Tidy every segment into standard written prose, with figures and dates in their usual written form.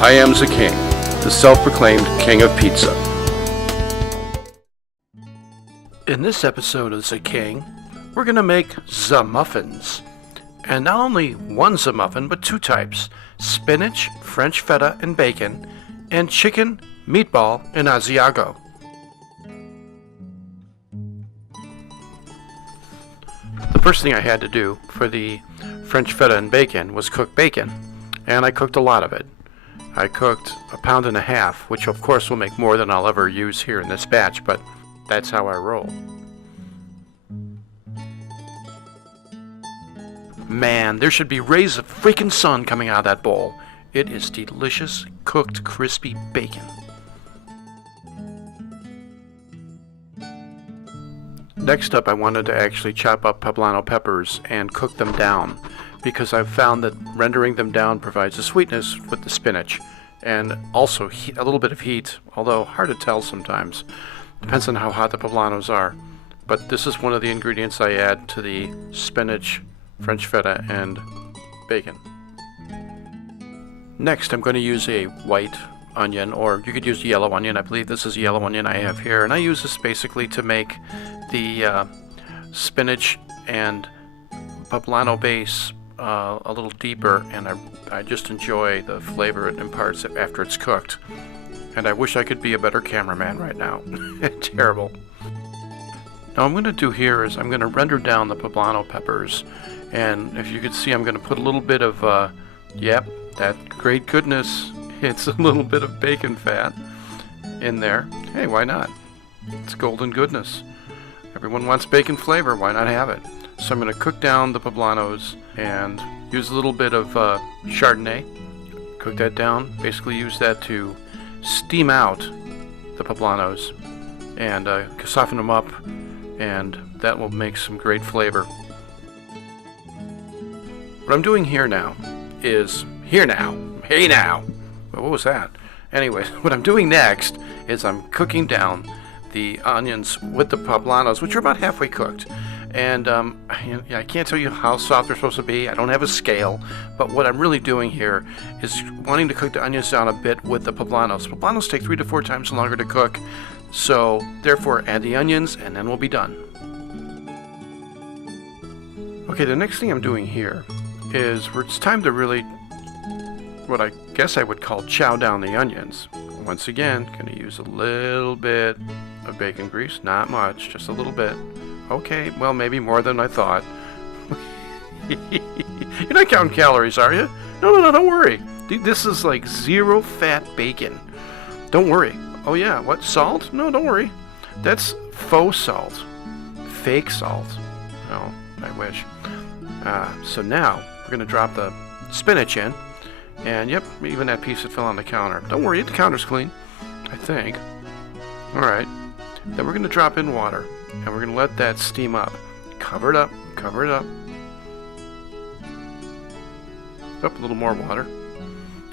I am the king, the self-proclaimed king of pizza. In this episode of The King, we're going to make the muffins. And not only one the muffin, but two types: spinach, French feta, and bacon, and chicken, meatball, and Asiago. The first thing I had to do for the French feta and bacon was cook bacon, and I cooked a lot of it. I cooked 1.5 pounds, which of course will make more than I'll ever use here in this batch, but that's how I roll. Man, there should be rays of freaking sun coming out of that bowl. It is delicious, cooked, crispy bacon. Next up, I wanted to actually chop up poblano peppers and cook them down, because I've found that rendering them down provides a sweetness with the spinach, and also a little bit of heat, although hard to tell sometimes. Depends on how hot the poblanos are. But this is one of the ingredients I add to the spinach, French feta, and bacon. Next, I'm going to use a white onion, or you could use yellow onion. I believe this is yellow onion I have here, and I use this basically to make the spinach and poblano base a little deeper, and I just enjoy the flavor it imparts after it's cooked. And I wish I could be a better cameraman right now. Terrible. Now what I'm going to do here is I'm going to render down the poblano peppers, and if you can see, I'm going to put a little bit of that great goodness. It's a little bit of bacon fat in there. Hey, why not? It's golden goodness. Everyone wants bacon flavor, why not have it? So I'm going to cook down the poblanos and use a little bit of Chardonnay. Cook that down. Basically use that to steam out the poblanos and soften them up, and that will make some great flavor. What I'm doing here now is, hey now, what was that? Anyways, what I'm doing next is I'm cooking down the onions with the poblanos, which are about halfway cooked. And I can't tell you how soft they're supposed to be. I don't have a scale, but what I'm really doing here is wanting to cook the onions down a bit with the poblanos. Poblanos take 3 to 4 times longer to cook, so therefore add the onions and then we'll be done. Okay, the next thing I'm doing here is it's time to really, what I guess I would call, chow down the onions. Once again, going to use a little bit of bacon grease, not much, just a little bit. Okay, well, maybe more than I thought. You're not counting calories, are you? No, don't worry. This is like zero fat bacon. Don't worry. Oh yeah, what, salt? No, don't worry. That's faux salt. Fake salt. Oh, I wish. So now, we're going to drop the spinach in. And yep, even that piece that fell on the counter. Don't worry, the counter's clean, I think. Alright, then we're going to drop in water, and we're going to let that steam up. Cover it up. Up, a little more water.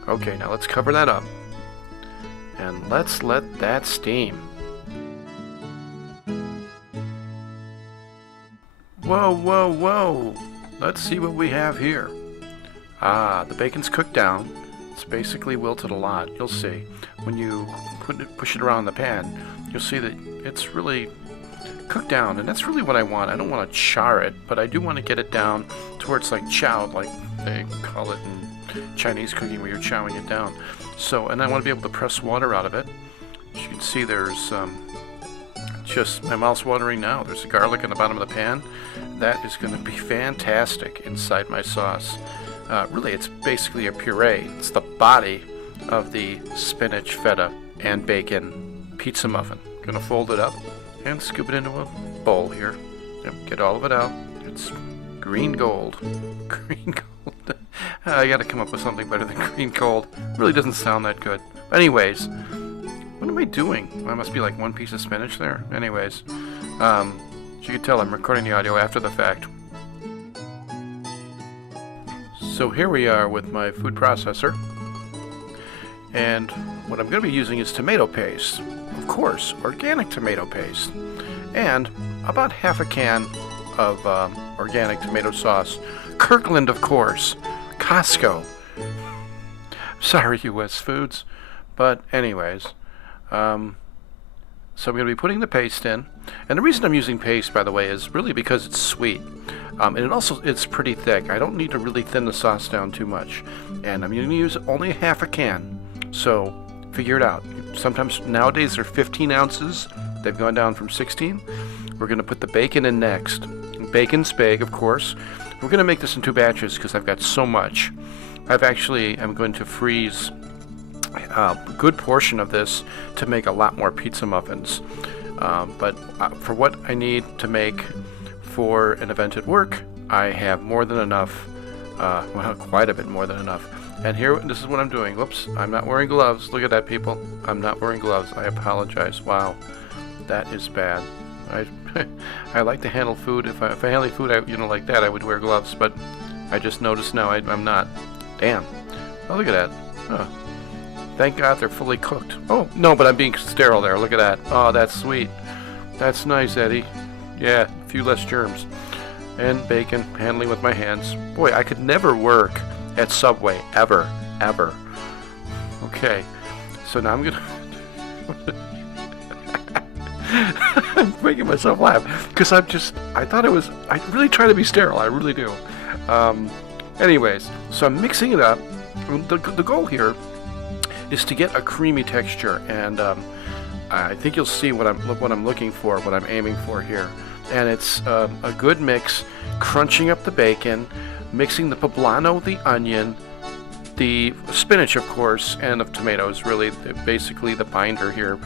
Okay, now let's cover that up. And let's let that steam. Whoa. Let's see what we have here. The bacon's cooked down. It's basically wilted a lot. You'll see. When you push it around the pan, you'll see that it's really cooked down, and that's really what I want. I don't want to char it, but I do want to get it down to where it's like chowed, like they call it in Chinese cooking, where you're chowing it down. So, and I want to be able to press water out of it. As you can see, there's just, my mouth's watering now. There's the garlic in the bottom of the pan. That is going to be fantastic inside my sauce. Really, it's basically a puree. It's the body of the spinach, feta, and bacon pizza muffin. Gonna fold it up and scoop it into a bowl here. Yep, get all of it out. It's green gold. Green gold. I gotta come up with something better than green gold. Really doesn't sound that good. But anyways, what am I doing? Well, I must be like one piece of spinach there. Anyways, as you can tell, I'm recording the audio after the fact. So here we are with my food processor, and what I'm going to be using is tomato paste. Of course, organic tomato paste, and about half a can of organic tomato sauce. Kirkland, of course. Costco. Sorry, U.S. Foods. But anyways, so I'm going to be putting the paste in. And the reason I'm using paste, by the way, is really because it's sweet. And it's pretty thick. I don't need to really thin the sauce down too much. And I'm going to use only half a can. So figure it out. Sometimes nowadays they're 15 ounces. They've gone down from 16. We're going to put the bacon in next. Bacon spag, of course. We're going to make this in 2 batches because I've got so much. I'm going to freeze a good portion of this to make a lot more pizza muffins. But for what I need to make for an event at work, I have more than enough, well, quite a bit more than enough. And here, this is what I'm doing. Whoops, I'm not wearing gloves. Look at that, people. I'm not wearing gloves. I apologize. Wow, that is bad. I like to handle food. If I handle food, like that, I would wear gloves. But I just noticed now I'm not. Damn. Oh, look at that. Huh. Thank God they're fully cooked. Oh, no, but I'm being sterile there. Look at that. Oh, that's sweet. That's nice, Eddie. Yeah, a few less germs. And bacon, handling with my hands. Boy, I could never work at Subway. Ever. Ever. Okay. So now I'm going to... I'm making myself laugh. Because I really try to be sterile. I really do. Anyways, so I'm mixing it up. The goal here is to get a creamy texture, and I think you'll see what I'm looking for, what I'm aiming for here. And it's a good mix, crunching up the bacon, mixing the poblano, the onion, the spinach, of course, and the tomatoes. Really, basically the binder here.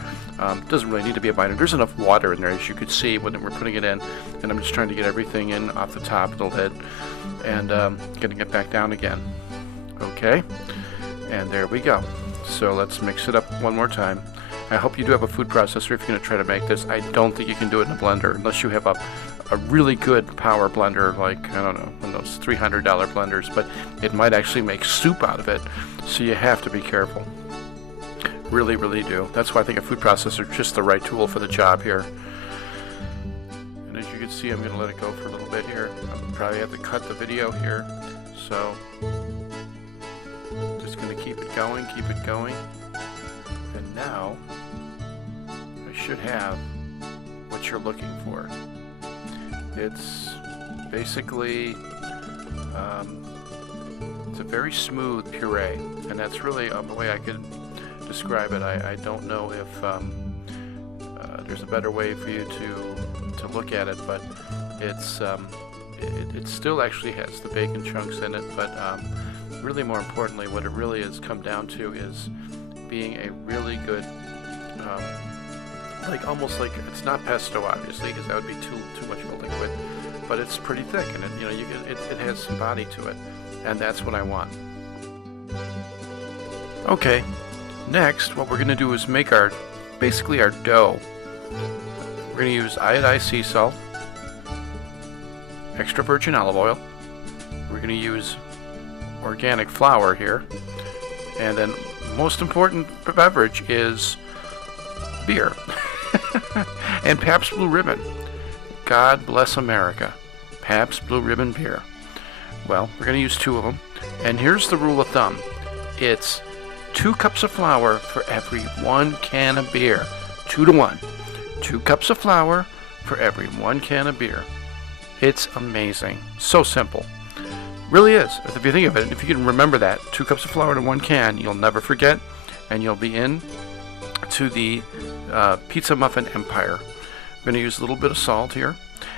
Doesn't really need to be a binder. There's enough water in there, as you could see when we're putting it in. And I'm just trying to get everything in off the top of the lid, and getting it back down again. Okay, and there we go. So let's mix it up one more time. I hope you do have a food processor if you're going to try to make this. I don't think you can do it in a blender unless you have a really good power blender, like, I don't know, one of those $300 blenders, but it might actually make soup out of it, so you have to be careful. Really, really do. That's why I think a food processor is just the right tool for the job here. And as you can see, I'm going to let it go for a little bit here. I'll probably have to cut the video here, so just going to keep it going. And now I should have what you're looking for. It's basically it's a very smooth puree, and that's really the way I could describe it. I don't know if there's a better way for you to look at it, but it still actually has the bacon chunks in it, but really more importantly, what it really has come down to is being a really good, like almost like, it's not pesto obviously, because that would be too much of a liquid, but it's pretty thick, and it has some body to it, and that's what I want. Okay, next what we're going to do is make basically our dough. We're going to use iodized sea salt, extra virgin olive oil. We're going to use organic flour here, and then most important beverage is beer. And Pabst Blue Ribbon. God bless America. Pabst Blue Ribbon beer. Well, we're going to use 2 of them, and here's the rule of thumb. It's 2 cups of flour for every 1 can of beer. 2 to 1. 2 cups of flour for every 1 can of beer. It's amazing. So simple. Really is. If you think of it, if you can remember that, 2 cups of flour to 1 can, you'll never forget, and you'll be in to the pizza muffin empire. I'm going to use a little bit of salt here.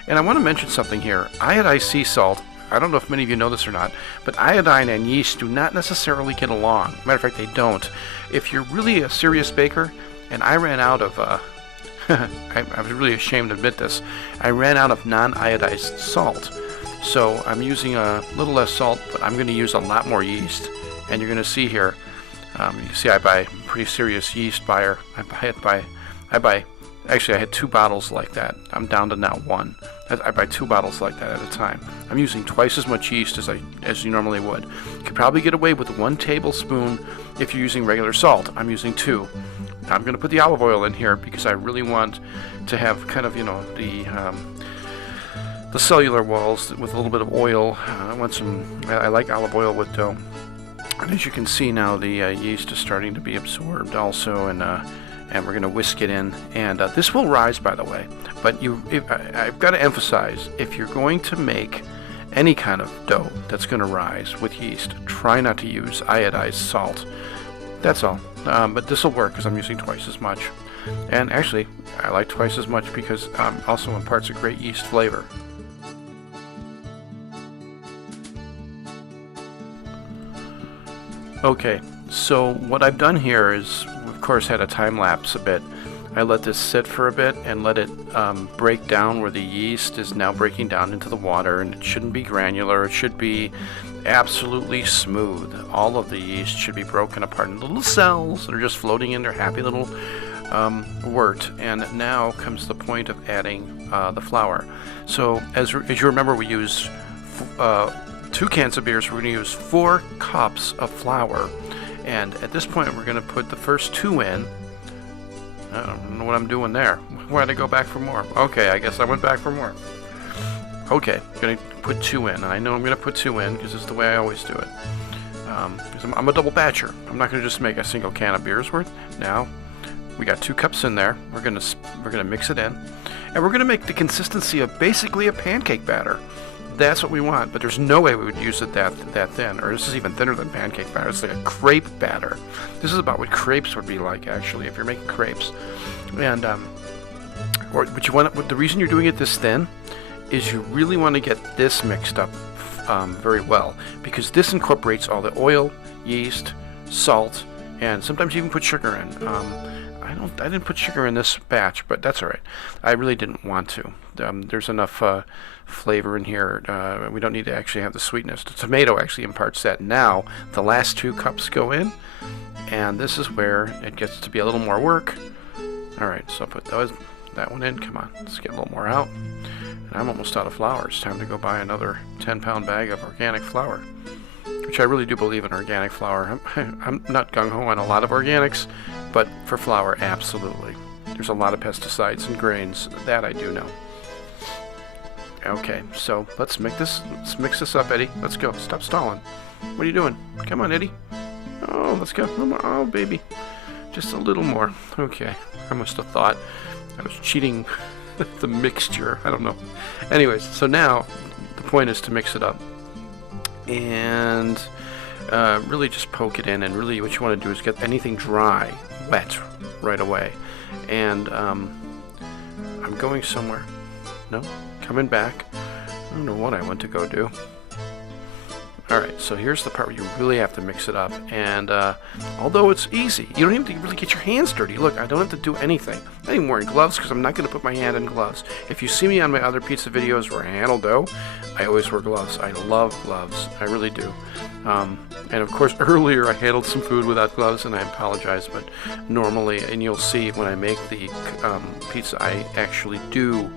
And I want to mention something here. Iodized sea salt, I don't know if many of you know this or not, but iodine and yeast do not necessarily get along. Matter of fact, they don't. If you're really a serious baker, and I ran out of, I was really ashamed to admit this, I ran out of non-iodized salt. So I'm using a little less salt, but I'm going to use a lot more yeast. And you're going to see here, you can see I buy a pretty serious yeast buyer. Actually I had 2 bottles like that. I'm down to now 1. I buy 2 bottles like that at a time. I'm using twice as much yeast as you normally would. You could probably get away with 1 tablespoon if you're using regular salt. I'm using 2. Now I'm going to put the olive oil in here because I really want to have kind of, the cellular walls with a little bit of oil. I like olive oil with dough. And as you can see now, the yeast is starting to be absorbed also, and we're going to whisk it in. And this will rise, by the way. But I've got to emphasize, if you're going to make any kind of dough that's going to rise with yeast, try not to use iodized salt. That's all. But this will work because I'm using twice as much. And actually, I like twice as much because also imparts a great yeast flavor. Okay, so what I've done here is, of course, had a time lapse a bit. I let this sit for a bit and let it break down where the yeast is now breaking down into the water, and it shouldn't be granular. It should be absolutely smooth. All of the yeast should be broken apart in little cells that are just floating in their happy little wort. And now comes the point of adding the flour. So as you remember, we use 2 cans of beer, so we're going to use 4 cups of flour. And at this point, we're going to put the first 2 in. I don't know what I'm doing there. Why did I go back for more? Okay, I guess I went back for more. Okay, I'm going to put 2 in. And I know I'm going to put 2 in because it's the way I always do it. Because I'm a double batcher. I'm not going to just make a single can of beer's worth. Now, we got 2 cups in there. We're going to mix it in. And we're going to make the consistency of basically a pancake batter. That's what we want, but there's no way we would use it that thin, or this is even thinner than pancake batter. It's like a crepe batter. This is about what crepes would be like, actually, if you're making crepes. And the reason you're doing it this thin is you really want to get this mixed up very well, because this incorporates all the oil, yeast, salt, and sometimes you even put sugar in. I didn't put sugar in this batch, but that's all right. I really didn't want to. There's enough flavor in here. We don't need to actually have the sweetness. The tomato actually imparts that. Now, the last 2 cups go in, and this is where it gets to be a little more work. All right, so I'll put that one in. Come on, let's get a little more out. And I'm almost out of flour. It's time to go buy another 10-pound bag of organic flour, which I really do believe in organic flour. I'm not gung-ho on a lot of organics, but for flour, absolutely. There's a lot of pesticides and grains. That I do know. Okay, so let's mix this up, Eddie. Let's go. Stop stalling. What are you doing? Come on, Eddie. Oh, let's go. Oh, baby. Just a little more. Okay. I must have thought I was cheating the mixture. I don't know. Anyways, so now the point is to mix it up. And really just poke it in, and really what you want to do is get anything dry, wet, right away. And I'm going somewhere. No? Coming back. I don't know what I went to go do. Alright, so here's the part where you really have to mix it up. And although it's easy, you don't even really get your hands dirty. Look, I don't have to do anything. I'm even wearing gloves because I'm not going to put my hand in gloves. If you see me on my other pizza videos where I handle dough, I always wear gloves. I love gloves. I really do. And of course, earlier I handled some food without gloves, and I apologize, but normally, and you'll see when I make the pizza, I actually do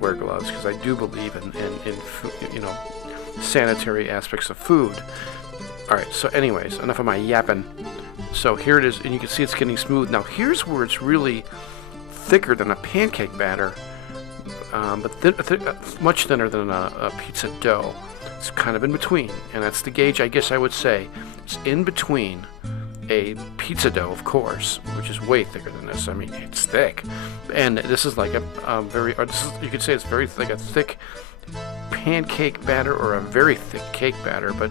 wear gloves because I do believe in sanitary aspects of food. Alright, so anyways, enough of my yapping. So here it is, and you can see it's getting smooth. Now here's where it's really thicker than a pancake batter, but much thinner than a pizza dough. It's kind of in between, and that's the gauge, I guess I would say. It's in between a pizza dough, of course, which is way thicker than this. I mean, it's thick, and this is like you could say it's very like a thick pancake batter or a very thick cake batter, but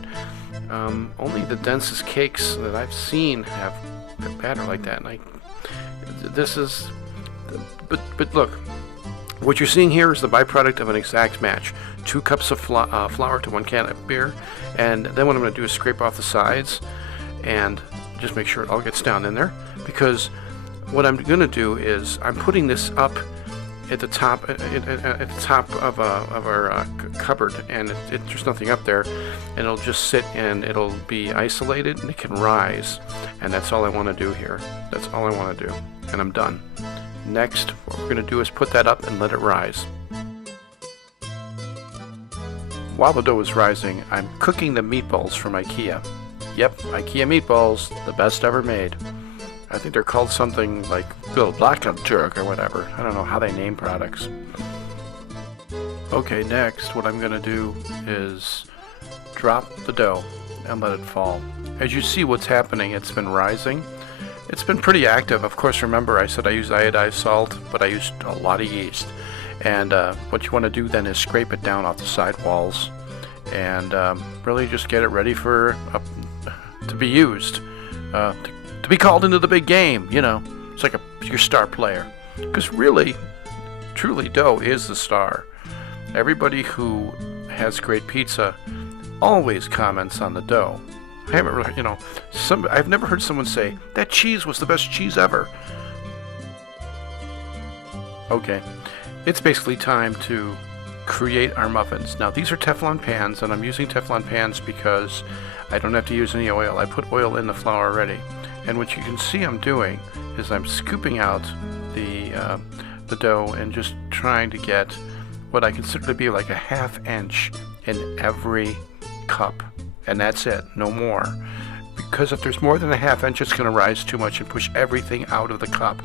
only the densest cakes that I've seen have a batter like that. And but look, what you're seeing here is the byproduct of an exact match. 2 cups of flour to 1 can of beer, and then what I'm going to do is scrape off the sides and just make sure it all gets down in there, because what I'm going to do is I'm putting this up at the top of our cupboard, and there's nothing up there, and it'll just sit and it'll be isolated and it can rise, and that's all I want to do here. That's all I want to do, and I'm done. Next, what we're going to do is put that up and let it rise. While the dough is rising, I'm cooking the meatballs from IKEA. Yep, IKEA meatballs, the best ever made. I think they're called something like Bill Black Jerk or whatever. I don't know how they name products. Okay, next what I'm going to do is drop the dough and let it fall. As you see what's happening, it's been rising. It's been pretty active. Of course, remember I said I used iodized salt, but I used a lot of yeast. And what you want to do then is scrape it down off the side walls and really just get it ready for to be used, to be called into the big game. You know, it's like your star player. Because really, truly, dough is the star. Everybody who has great pizza always comments on the dough. I haven't really, I've never heard someone say, that cheese was the best cheese ever. Okay, it's basically time to create our muffins. Now, these are Teflon pans, and I'm using Teflon pans because I don't have to use any oil. I put oil in the flour already. And what you can see I'm doing is I'm scooping out the dough and just trying to get what I consider to be like a ½ inch in every cup. And that's it, no more. Because if there's more than a ½ inch, it's going to rise too much and push everything out of the cup.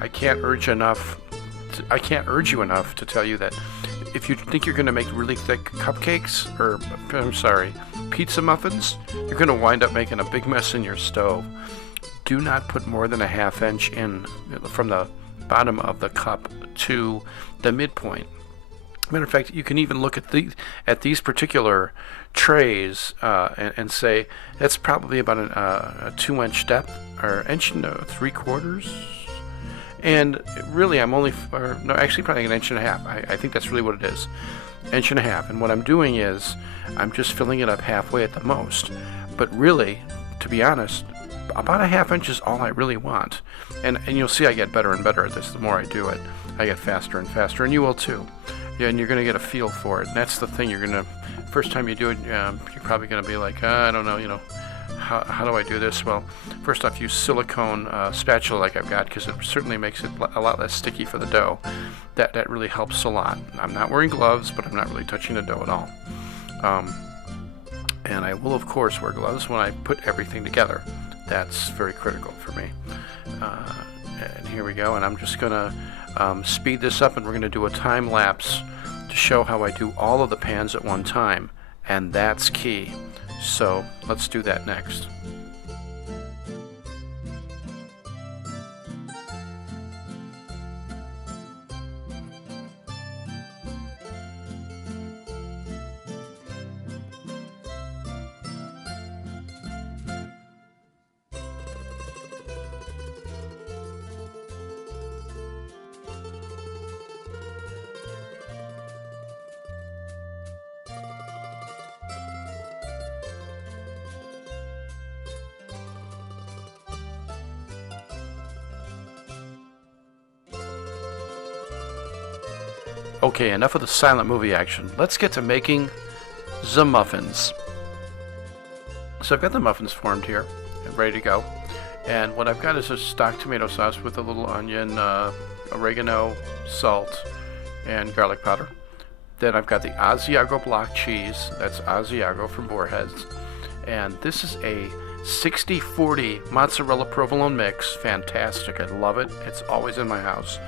I can't urge you enough to tell you that if you think you're going to make really thick cupcakes, or pizza muffins, you're going to wind up making a big mess in your stove. Do not put more than a ½ inch in from the bottom of the cup to the midpoint. Matter of fact, you can even look at these particular trays and say that's probably about a 2-inch depth, or 1.75 inches. And really, I'm only, actually probably 1.5 inches. I think that's really what it is, 1.5 inches. And what I'm doing is I'm just filling it up halfway at the most. But really, to be honest, about a ½ inch is all I really want. And you'll see I get better and better at this the more I do it. I get faster and faster, and you will too. Yeah, and you're going to get a feel for it. And that's the thing. First time you do it, you're probably going to be like, I don't know, how do I do this? Well, first off, use silicone spatula like I've got, because it certainly makes it a lot less sticky for the dough. That really helps a lot. I'm not wearing gloves, but I'm not really touching the dough at all. And I will, of course, wear gloves when I put everything together. That's very critical for me. And here we go, and I'm just going to speed this up, and we're going to do a time lapse to show how I do all of the pans at one time, and that's key. So let's do that next. Okay, enough of the silent movie action. Let's get to making the muffins. So I've got the muffins formed here and ready to go. And what I've got is a stock tomato sauce with a little onion, oregano, salt, and garlic powder. Then I've got the Asiago block cheese. That's Asiago from Boarheads. And this is a 60-40 mozzarella provolone mix. Fantastic. I love it. It's always in my house.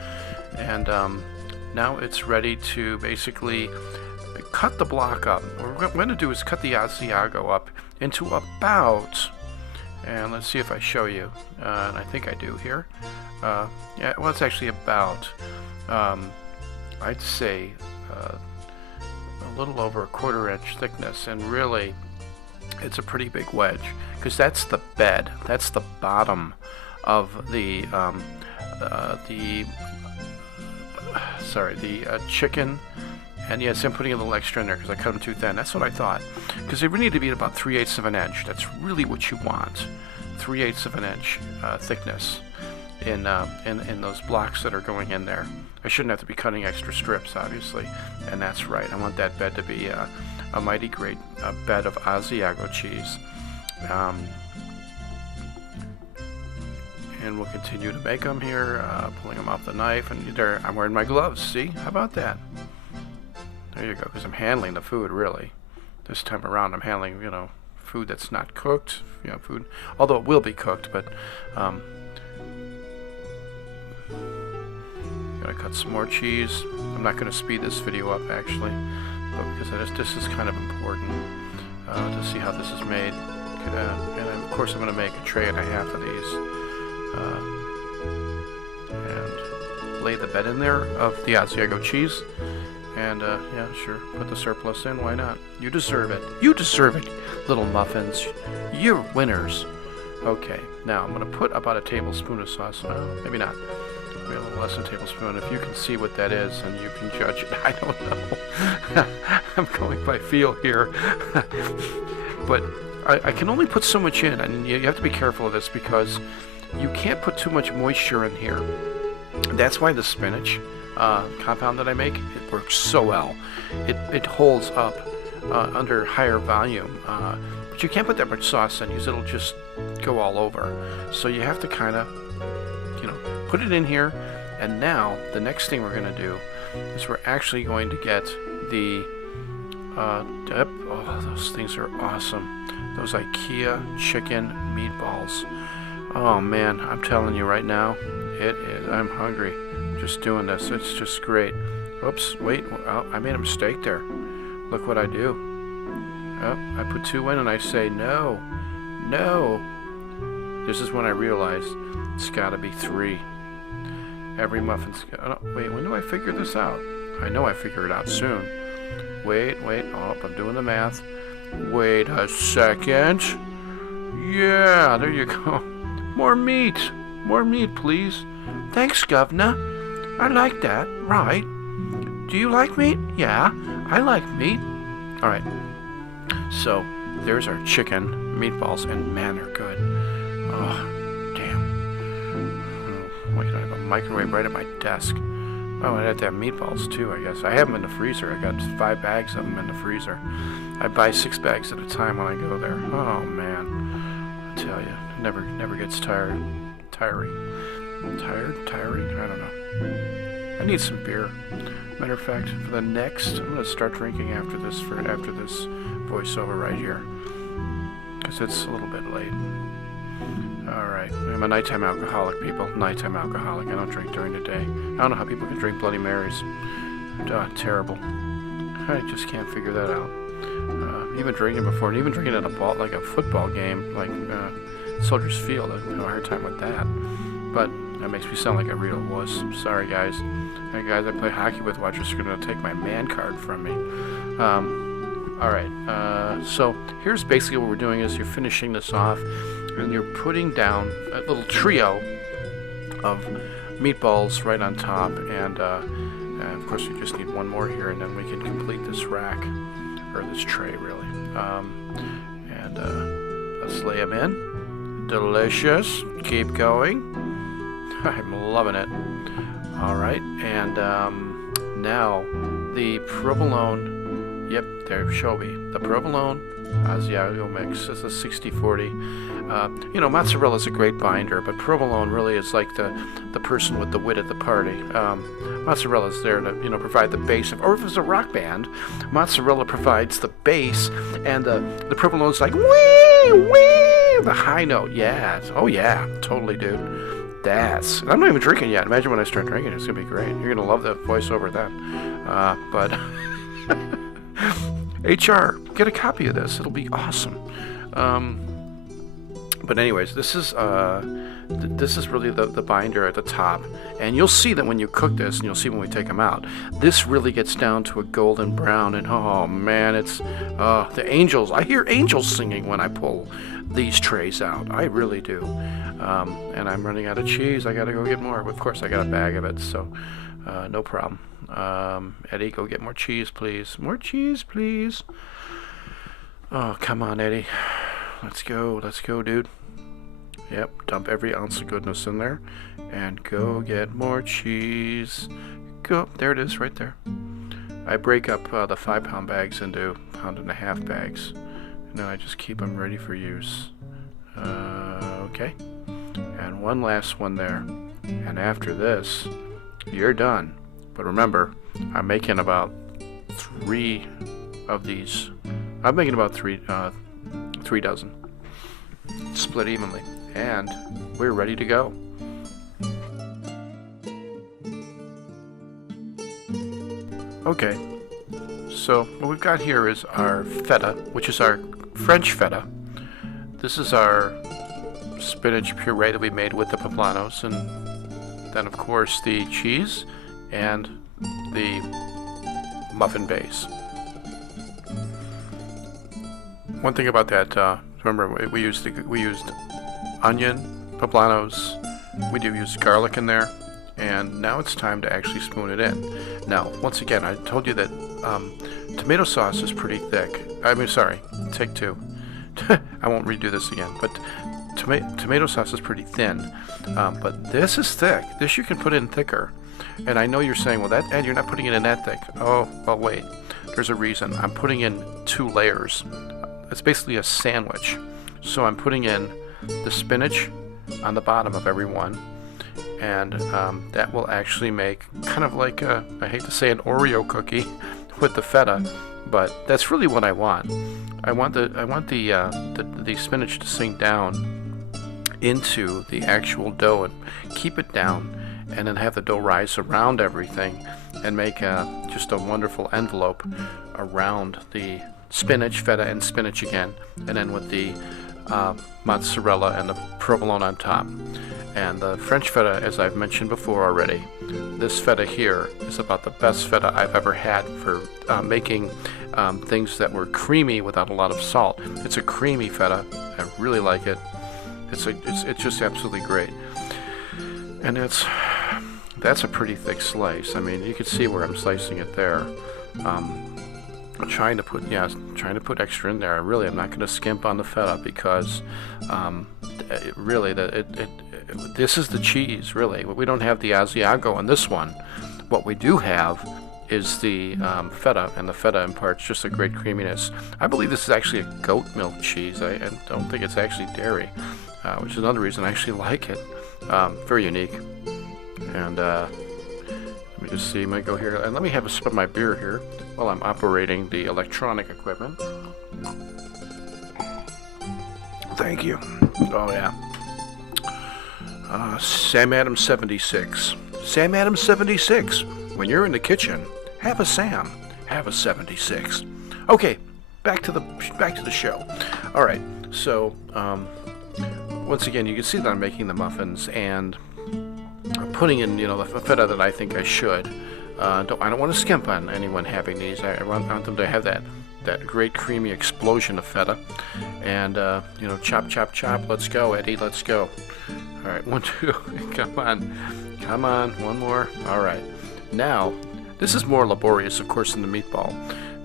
And now it's ready to basically cut the block up. What we're going to do is cut the Asiago up into about, and let's see if I show you, and I think I do here. Yeah, well, it's actually about, I'd say, a little over a 1/4 inch thickness, and really, it's a pretty big wedge, because that's the bed, that's the bottom of the chicken. And yes, I'm putting a little extra in there because I cut them too thin. That's what I thought, because they really need to be about 3/8 of an inch. That's really what you want, 3/8 of an inch thickness in those blocks that are going in there. I shouldn't have to be cutting extra strips, obviously, and that's right. I want that bed to be a mighty great bed of Asiago cheese. And we'll continue to make them here, pulling them off the knife, and there, I'm wearing my gloves. See, how about that? There you go, because I'm handling the food, really. This time around, I'm handling, food that's not cooked, food, although it will be cooked, but gonna cut some more cheese. I'm not gonna speed this video up, actually, but because this is kind of important. to see how this is made. And of course I'm going to make a tray and a half of these. And lay the bed in there of the Asiago cheese. And, yeah, sure, put the surplus in. Why not? You deserve it. You deserve it, little muffins. You're winners. Okay, now I'm going to put about a tablespoon of sauce. Maybe not. Maybe a little less than a tablespoon. If you can see what that is, and you can judge it. I don't know. I'm going by feel here. But I can only put so much in, and you have to be careful of this because you can't put too much moisture in here. That's why the spinach compound that I make, it works so well. It holds up under higher volume. But you can't put that much sauce in because it'll just go all over. So you have to kind of, put it in here. And now the next thing we're going to do is we're actually going to get the dip. Oh, those things are awesome. Those IKEA chicken meatballs. Oh man, I'm telling you right now, it is. I'm hungry. Just doing this. It's just great. Oops, wait. Oh, I made a mistake there. Look what I do. Oh, I put 2 in and I say no. No. This is when I realize it's got to be 3. Every muffin's... Oh, wait, when do I figure this out? I know I figure it out soon. Wait. Oh, I'm doing the math. Wait a second. Yeah, there you go. More meat. More meat, please. Thanks, Governor. I like that. Right. Do you like meat? Yeah, I like meat. All right. So, there's our chicken meatballs, and man, they're good. Oh, damn. Oh, wait, I have a microwave right at my desk. Oh, I have to have meatballs, too, I guess. I have them in the freezer. I got 5 bags of them in the freezer. I buy 6 bags at a time when I go there. Oh, man. I tell you, it never gets tiring? I don't know. I need some beer. Matter of fact, for the next, I'm going to start drinking after this voiceover right here. Because it's a little bit late. Alright, I'm a nighttime alcoholic, people. Nighttime alcoholic. I don't drink during the day. I don't know how people can drink Bloody Marys. Terrible. I just can't figure that out. Even drinking before, and even drinking at a football game, like Soldiers Field. I have a hard time with that. But that makes me sound like a real wuss. Sorry, guys. Hey, guys I play hockey with, watch are going to take my man card from me. Alright, so here's basically what we're doing is you're finishing this off, and you're putting down a little trio of meatballs right on top, and of course we just need one more here, and then we can complete this rack, or this tray, really. Let's lay them in. Delicious. Keep going. I'm loving it. Alright, and now the provolone, yep, there, Shelby. The provolone Asiago mix is a 60-40. Mozzarella's a great binder, but provolone really is like the person with the wit at the party. Mozzarella's there to, provide the base, or if it's a rock band, mozzarella provides the bass, and the provolone's like, wee, wee, the high note. Yeah, oh yeah, totally, dude. I'm not even drinking yet. Imagine when I start drinking, it's going to be great. You're going to love the voiceover then. But HR, get a copy of this. It'll be awesome. But anyways, this is really the binder at the top. And you'll see that when you cook this, and you'll see when we take them out, this really gets down to a golden brown. And oh man, it's the angels. I hear angels singing when I pull these trays out. I really do. And I'm running out of cheese. I gotta go get more. Of course, I got a bag of it, so no problem. Eddie, go get more cheese, please. More cheese, please. Oh, come on, Eddie. Let's go, dude. Yep, dump every ounce of goodness in there. And go get more cheese. Go, there it is, right there. I break up the 5-pound bags into 1.5-pound bags. And then I just keep them ready for use. Okay. And one last one there. And after this, you're done. But remember, I'm making about 3 of these. I'm making about 3 dozen. Split evenly. And we're ready to go. Okay. So what we've got here is our feta, which is our French feta. This is our spinach puree that we made with the poblanos, and then of course the cheese and the muffin base. One thing about that, remember we used onion, poblanos, we do use garlic in there, and now it's time to actually spoon it in. Now, once again, I told you that tomato sauce is pretty thick. Take two. I won't redo this again, but tomato sauce is pretty thin, but this is thick. This you can put in thicker. And I know you're saying, well, Ed, you're not putting it in that thick. Oh, well, wait. There's a reason. I'm putting in 2 layers. It's basically a sandwich. So I'm putting in the spinach on the bottom of every one, and that will actually make kind of like I hate to say an Oreo cookie with the feta, but that's really what I want. I want the spinach to sink down into the actual dough and keep it down, and then have the dough rise around everything and make just a wonderful envelope around the spinach, feta, and spinach again, and then with the mozzarella and the provolone on top. And the French feta, as I've mentioned before already, this feta here is about the best feta I've ever had for making things that were creamy without a lot of salt. It's a creamy feta. I really like it. It's just absolutely great. And that's a pretty thick slice. I mean, you can see where I'm slicing it there. I'm trying to put extra in there. Really, I'm not going to skimp on the feta because this is the cheese. Really, we don't have the Asiago in this one. What we do have is the feta, and the feta imparts just a great creaminess. I believe this is actually a goat milk cheese. I don't think it's actually dairy, which is another reason I actually like it. Very unique. And let me just see. I might go here and let me have a sip of my beer here while I'm operating the electronic equipment. Thank you. Oh yeah. Sam Adams 76. Sam Adams 76. When you're in the kitchen, have a Sam. Have a 76. Okay, back to the show. All right. So once again, you can see that I'm making the muffins, and I'm putting in, the feta that I think I should. I don't want to skimp on anyone having these. I want them to have that great creamy explosion of feta. And, chop, chop, chop. Let's go, Eddie. Let's go. All right, 1, 2. Come on. One more. All right. Now, this is more laborious, of course, than the meatball,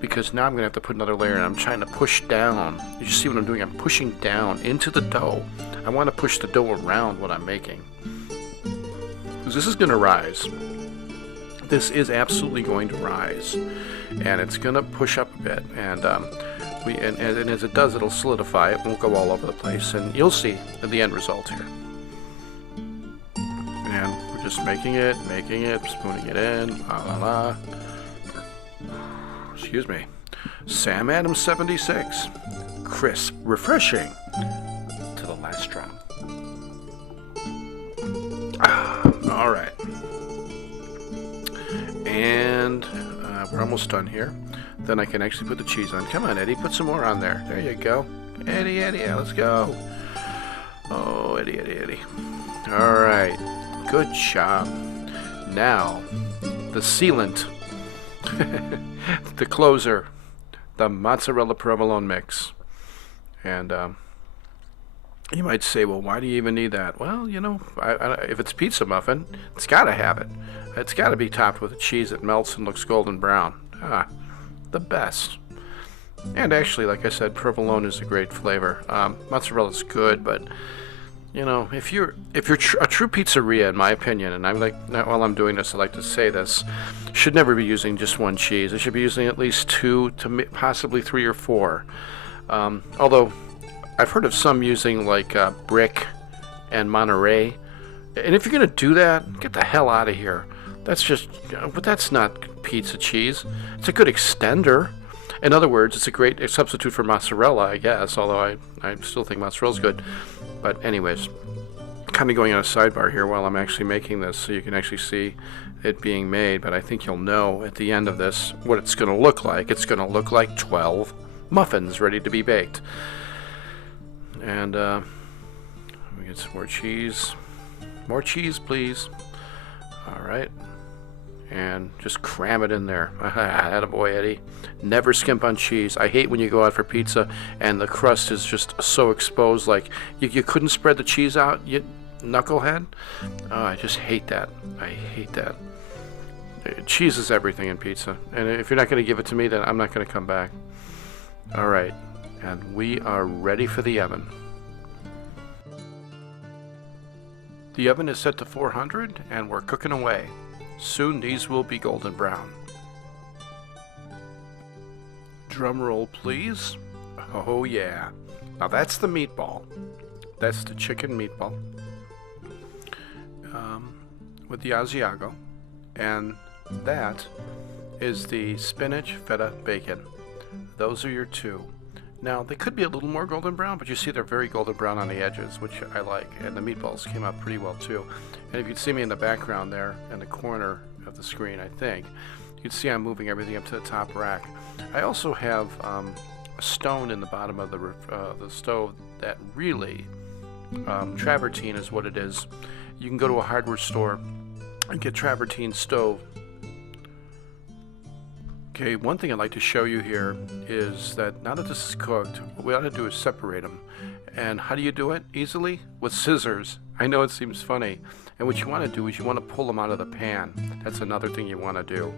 because now I'm going to have to put another layer, and I'm trying to push down. You see what I'm doing? I'm pushing down into the dough. I want to push the dough around what I'm making. This is going to rise. This is absolutely going to rise, and it's going to push up a bit, and as it does, it'll solidify. It won't go all over the place, and you'll see the end result here. And we're just making it, spooning it in, la. Excuse me. Sam Adams 76, crisp, refreshing to the last drop. All right. And we're almost done here. Then I can actually put the cheese on. Come on, Eddie, put some more on there. There you go. Eddie, yeah, let's go. Oh, Eddie. All right. Good job. Now, the sealant. The closer. The mozzarella provolone mix. And you might say, well, why do you even need that? Well, if it's pizza muffin, it's got to have it. It's got to be topped with a cheese that melts and looks golden brown. The best. And actually, like I said, provolone is a great flavor. Mozzarella's good, but if you're a true pizzeria, in my opinion, and while I'm doing this, I like to say this, should never be using just one cheese. They should be using at least 2 to possibly 3 or 4. Although I've heard of some using like Brick and Monterey. And if you're going to do that, get the hell out of here. But that's not pizza cheese. It's a good extender. In other words, it's a great substitute for mozzarella, I guess, although I still think mozzarella's good. But anyways, kind of going on a sidebar here while I'm actually making this so you can actually see it being made, but I think you'll know at the end of this what it's going to look like. It's going to look like 12 muffins ready to be baked. And we get some more cheese. More cheese, please. All right. And just cram it in there. Attaboy, Eddie. Never skimp on cheese. I hate when you go out for pizza and the crust is just so exposed, like you couldn't spread the cheese out, you knucklehead. Oh, I just hate that. I hate that. Cheese is everything in pizza, and if you're not going to give it to me, then I'm not going to come back. All right, and we are ready for the oven. The oven is set to 400, and we're cooking away. Soon these will be golden brown. Drum roll, please. Oh yeah. Now that's the meatball. That's the chicken meatball with the Asiago. And that is the spinach feta bacon. Those are your two. Now they could be a little more golden brown, but you see they're very golden brown on the edges, which I like. And the meatballs came out pretty well too. And if you'd see me in the background there in the corner of the screen, I think you'd see I'm moving everything up to the top rack. I also have a stone in the bottom of the stove that really travertine is what it is. You can go to a hardware store and get travertine stove. Okay, one thing I'd like to show you here is that now that this is cooked, what we ought to do is separate them. And how do you do it? Easily? With scissors. I know it seems funny. And what you want to do is you want to pull them out of the pan. That's another thing you want to do.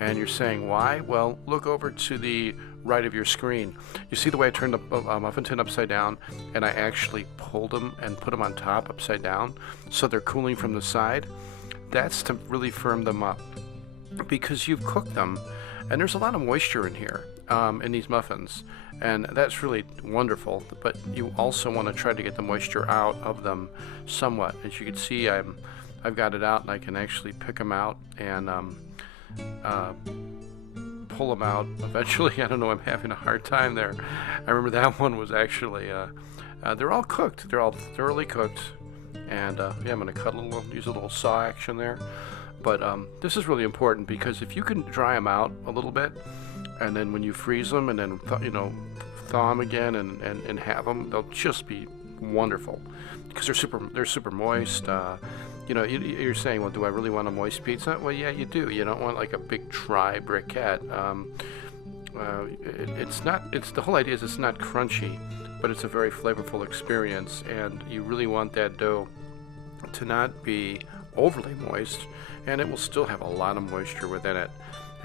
And you're saying, why? Well, look over to the right of your screen. You see the way I turned the muffin tin upside down, and I actually pulled them and put them on top upside down so they're cooling from the side? That's to really firm them up, because you've cooked them, and there's a lot of moisture in here in these muffins, and that's really wonderful. But you also want to try to get the moisture out of them somewhat. As you can see, I've got it out, and I can actually pick them out and pull them out eventually. I don't know, I'm having a hard time there. I remember that one was actually they're all cooked. They're all thoroughly cooked. And yeah, I'm going to use a little saw action there. But this is really important, because if you can dry them out a little bit, and then when you freeze them and then thaw them again and have them, they'll just be wonderful, because they're super moist. You're saying, well, do I really want a moist pizza? Well, yeah, you do. You don't want like a big dry briquette. It's the whole idea is it's not crunchy, but it's a very flavorful experience, and you really want that dough to not be overly moist, and it will still have a lot of moisture within it.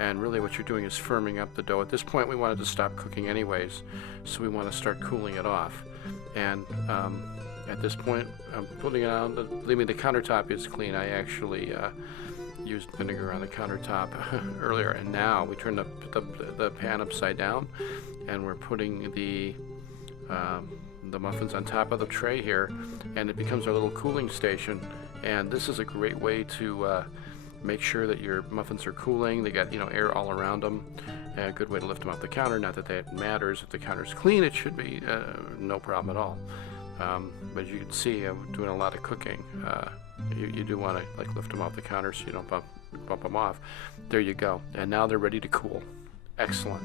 And really what you're doing is firming up the dough. At this point we wanted to stop cooking anyways, so we want to start cooling it off. And at this point I'm putting it on. Believe me, the countertop is clean. I actually used vinegar on the countertop earlier, and now we turn the pan upside down, and we're putting the muffins on top of the tray here, and it becomes our little cooling station. And this is a great way to make sure that your muffins are cooling. They got air all around them. A good way to lift them off the counter. Not that that matters. If the counter's clean, it should be no problem at all. But as you can see, I'm doing a lot of cooking. You do want to lift them off the counter so you don't bump them off. There you go. And now they're ready to cool. Excellent.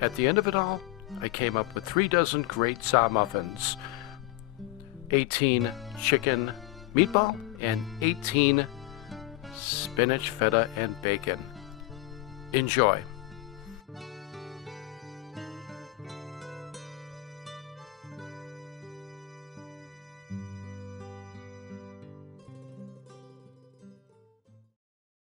At the end of it all, I came up with 3 dozen great saw muffins, 18 chicken meatball, and 18 spinach feta and bacon. Enjoy.